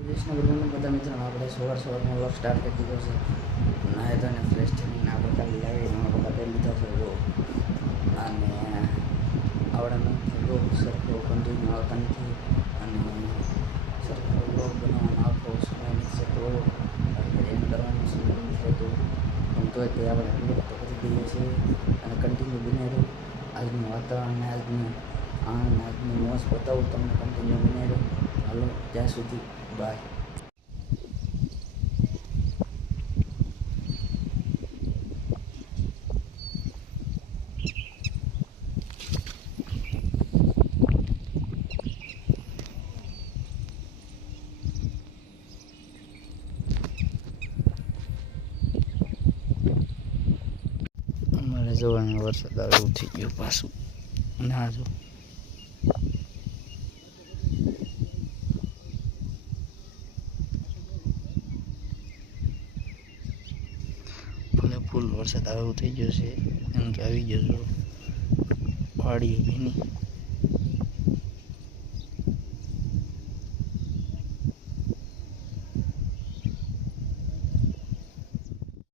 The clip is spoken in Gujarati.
કૃષ્ણ ભગવાનના બધા મિત્રોને આપણે સવારમાં વ્લોગ સ્ટાર્ટ કરી દીધો છે. નાહી ધોઈને ફ્રેશ થઈને આપણે કાલે લાવી બધા પહેરી લીધા છે જો. અને આવડાનો વ્લોગ સરખો કન્ટિન્યુ આવતા નથી અને સરખો વ્લોગ બનાવવાનો આખો સમય નથી થતો. એમ કરવાનું સમય નથી થતો પણ તોય તે આપણે વ્લોગ તો કરી દઈએ છીએ અને કન્ટિન્યુ બની રહ્યું. આજનું વાતાવરણ આજની મોજ બતાવું તમને. કન્ટિન્યુ બની રહ્યું. હાલો ત્યાં સુધી બાય. અમારે જોવાનું વરસાદ આવે એવું થઈ ગયું પાછું. ના જો ફૂલ વરસાદ આવે એવું થઈ ગયો છે. એમ કે આવી ગયો છો વાડી ભીની.